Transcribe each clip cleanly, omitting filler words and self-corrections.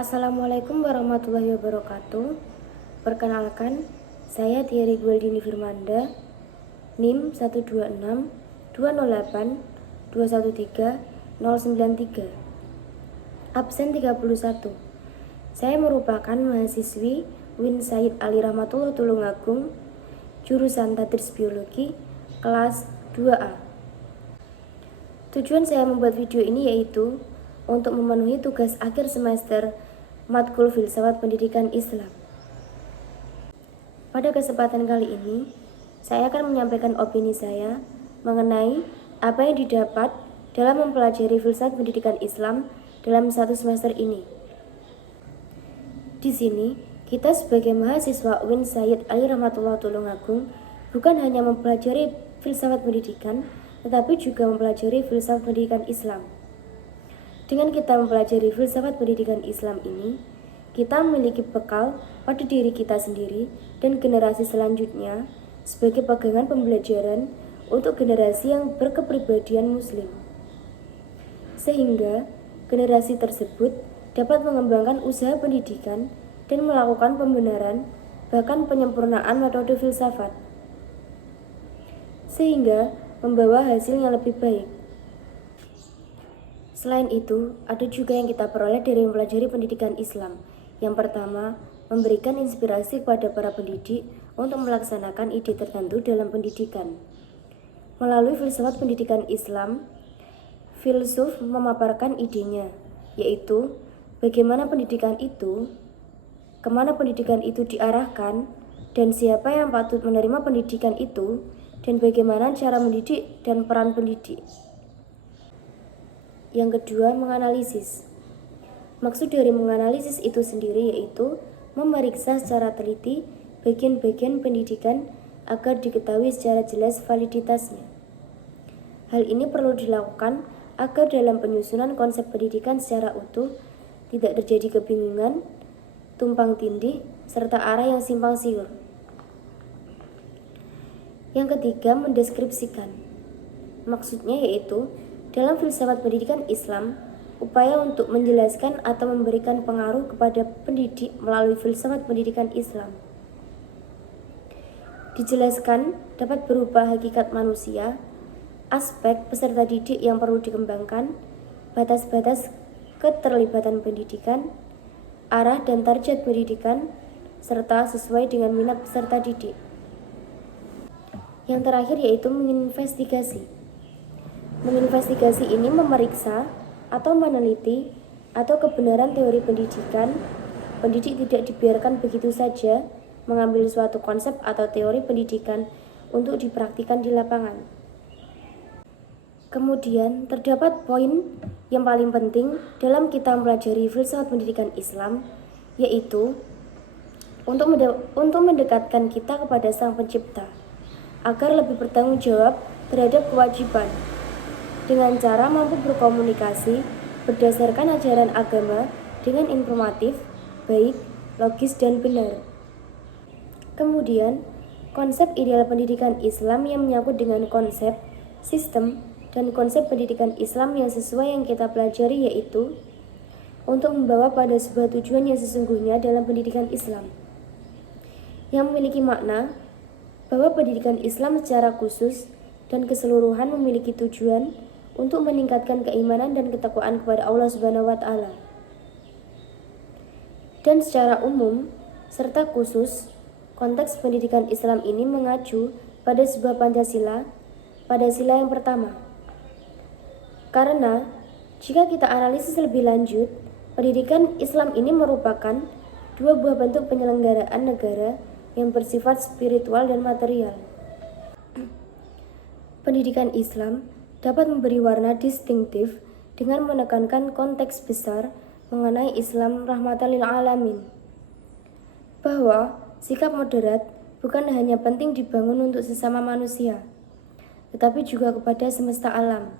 Assalamualaikum warahmatullahi wabarakatuh. Perkenalkan, saya Tiari Gualdini Firmanda, NIM 126 208 213 093. Absen 31. Saya merupakan mahasiswi Win Said Ali Rahmatullah Tulungagung, jurusan Tadris Biologi, kelas 2A. Tujuan saya membuat video ini yaitu untuk memenuhi tugas akhir semester Matkul Filsafat Pendidikan Islam. Pada kesempatan kali ini, saya akan menyampaikan opini saya mengenai apa yang didapat dalam mempelajari filsafat pendidikan Islam dalam satu semester ini. Di sini, kita sebagai mahasiswa Win Said Ali Rahmatullah Tulungagung bukan hanya mempelajari filsafat pendidikan, tetapi juga mempelajari filsafat pendidikan Islam. Dengan kita mempelajari filsafat pendidikan Islam ini, kita memiliki bekal pada diri kita sendiri dan generasi selanjutnya sebagai pegangan pembelajaran untuk generasi yang berkepribadian Muslim. Sehingga generasi tersebut dapat mengembangkan usaha pendidikan dan melakukan pembenaran bahkan penyempurnaan metode filsafat, sehingga membawa hasil yang lebih baik. Selain itu, ada juga yang kita peroleh dari mempelajari pendidikan Islam. Yang pertama, memberikan inspirasi kepada para pendidik untuk melaksanakan ide tertentu dalam pendidikan. Melalui filsafat pendidikan Islam, filsuf memaparkan idenya, yaitu bagaimana pendidikan itu, kemana pendidikan itu diarahkan, dan siapa yang patut menerima pendidikan itu, dan bagaimana cara mendidik dan peran pendidik. Yang kedua, menganalisis. Maksud dari menganalisis itu sendiri yaitu memeriksa secara teliti bagian-bagian pendidikan agar diketahui secara jelas validitasnya. Hal ini perlu dilakukan agar dalam penyusunan konsep pendidikan secara utuh tidak terjadi kebingungan, tumpang tindih, serta arah yang simpang siur. Yang ketiga, mendeskripsikan. Maksudnya yaitu dalam filsafat pendidikan Islam, upaya untuk menjelaskan atau memberikan pengaruh kepada pendidik melalui filsafat pendidikan Islam. Dijelaskan dapat berupa hakikat manusia, aspek peserta didik yang perlu dikembangkan, batas-batas keterlibatan pendidikan, arah dan target pendidikan, serta sesuai dengan minat peserta didik. Yang terakhir yaitu menginvestigasi. Menginvestigasi ini memeriksa atau meneliti atau kebenaran teori pendidikan. Pendidik tidak dibiarkan begitu saja mengambil suatu konsep atau teori pendidikan untuk dipraktikkan di lapangan. Kemudian terdapat poin yang paling penting dalam kita mempelajari filsafat pendidikan Islam, yaitu untuk mendekatkan kita kepada Sang Pencipta agar lebih bertanggung jawab terhadap kewajiban dengan cara mampu berkomunikasi berdasarkan ajaran agama dengan informatif, baik, logis, dan benar. Kemudian, konsep ideal pendidikan Islam yang menyangkut dengan konsep, sistem, dan konsep pendidikan Islam yang sesuai yang kita pelajari yaitu untuk membawa pada sebuah tujuan yang sesungguhnya dalam pendidikan Islam, yang memiliki makna bahwa pendidikan Islam secara khusus dan keseluruhan memiliki tujuan untuk meningkatkan keimanan dan ketakwaan kepada Allah Subhanahu wa Ta'ala. Dan secara umum serta khusus, konteks pendidikan Islam ini mengacu pada sebuah Pancasila, pada sila yang pertama. Karena jika kita analisis lebih lanjut, pendidikan Islam ini merupakan dua buah bentuk penyelenggaraan negara yang bersifat spiritual dan material. Pendidikan Islam dapat memberi warna distintif dengan menekankan konteks besar mengenai Islam rahmatan lil alamin, bahwa sikap moderat bukan hanya penting dibangun untuk sesama manusia, tetapi juga kepada semesta alam.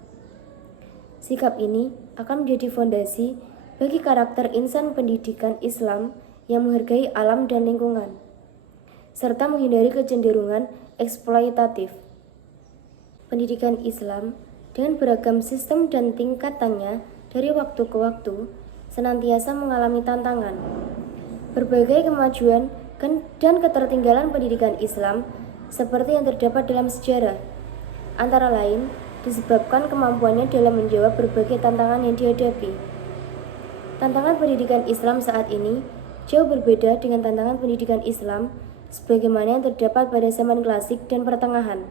Sikap ini akan menjadi fondasi bagi karakter insan pendidikan Islam yang menghargai alam dan lingkungan, serta menghindari kecenderungan eksploitatif. Pendidikan Islam dengan beragam sistem dan tingkatannya dari waktu ke waktu senantiasa mengalami tantangan. Berbagai kemajuan dan ketertinggalan pendidikan Islam seperti yang terdapat dalam sejarah, antara lain disebabkan kemampuannya dalam menjawab berbagai tantangan yang dihadapi. Tantangan pendidikan Islam saat ini jauh berbeda dengan tantangan pendidikan Islam sebagaimana yang terdapat pada zaman klasik dan pertengahan,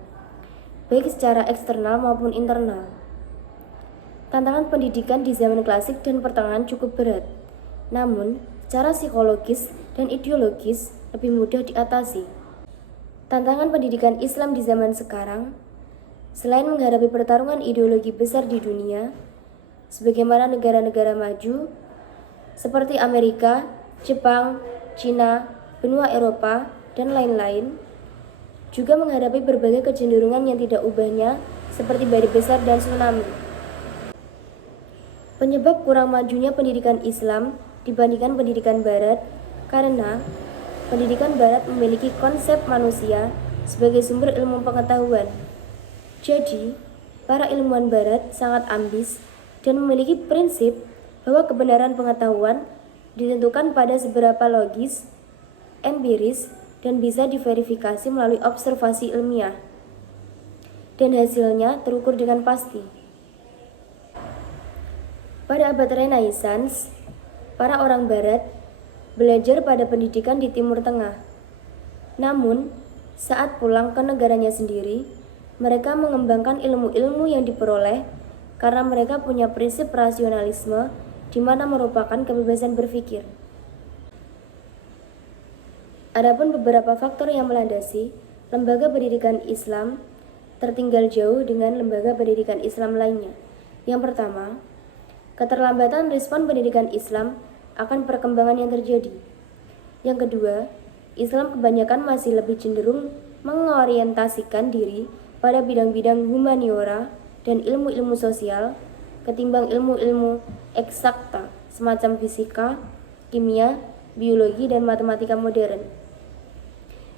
baik secara eksternal maupun internal. Tantangan pendidikan di zaman klasik dan pertengahan cukup berat, namun secara psikologis dan ideologis lebih mudah diatasi. Tantangan pendidikan Islam di zaman sekarang, selain menghadapi pertarungan ideologi besar di dunia, sebagaimana negara-negara maju seperti Amerika, Jepang, Cina, benua Eropa, dan lain-lain, juga menghadapi berbagai kecenderungan yang tidak ubahnya seperti badai besar dan tsunami. Penyebab kurang majunya pendidikan Islam dibandingkan pendidikan Barat karena pendidikan Barat memiliki konsep manusia sebagai sumber ilmu pengetahuan. Jadi, para ilmuwan Barat sangat ambis dan memiliki prinsip bahwa kebenaran pengetahuan ditentukan pada seberapa logis, empiris, dan bisa diverifikasi melalui observasi ilmiah, dan hasilnya terukur dengan pasti. Pada abad Renaissance, para orang Barat belajar pada pendidikan di Timur Tengah. Namun, saat pulang ke negaranya sendiri, mereka mengembangkan ilmu-ilmu yang diperoleh karena mereka punya prinsip rasionalisme di mana merupakan kebebasan berpikir. Adapun beberapa faktor yang melandasi lembaga pendidikan Islam tertinggal jauh dengan lembaga pendidikan Islam lainnya. Yang pertama, keterlambatan respon pendidikan Islam akan perkembangan yang terjadi. Yang kedua, Islam kebanyakan masih lebih cenderung mengorientasikan diri pada bidang-bidang humaniora dan ilmu-ilmu sosial ketimbang ilmu-ilmu eksakta semacam fisika, kimia, biologi, dan matematika modern.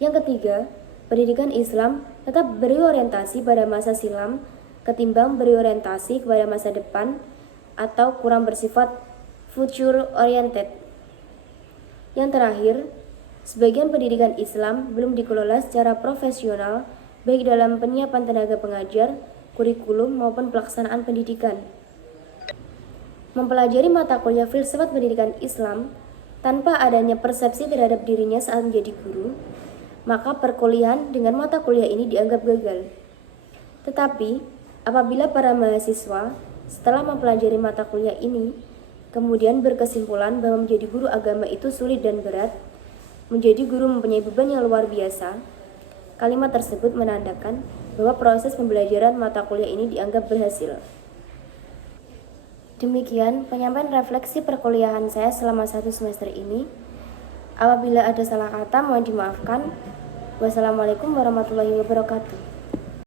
Yang ketiga, pendidikan Islam tetap berorientasi pada masa silam ketimbang berorientasi kepada masa depan atau kurang bersifat future oriented. Yang terakhir, sebagian pendidikan Islam belum dikelola secara profesional baik dalam penyiapan tenaga pengajar, kurikulum maupun pelaksanaan pendidikan. Mempelajari mata kuliah filsafat pendidikan Islam tanpa adanya persepsi terhadap dirinya saat menjadi guru, maka perkuliahan dengan mata kuliah ini dianggap gagal. Tetapi, apabila para mahasiswa setelah mempelajari mata kuliah ini kemudian berkesimpulan bahwa menjadi guru agama itu sulit dan berat, menjadi guru mempunyai beban yang luar biasa, kalimat tersebut menandakan bahwa proses pembelajaran mata kuliah ini dianggap berhasil. Demikian penyampaian refleksi perkuliahan saya selama 1 semester ini. Apabila ada salah kata mohon dimaafkan. Wassalamualaikum warahmatullahi wabarakatuh.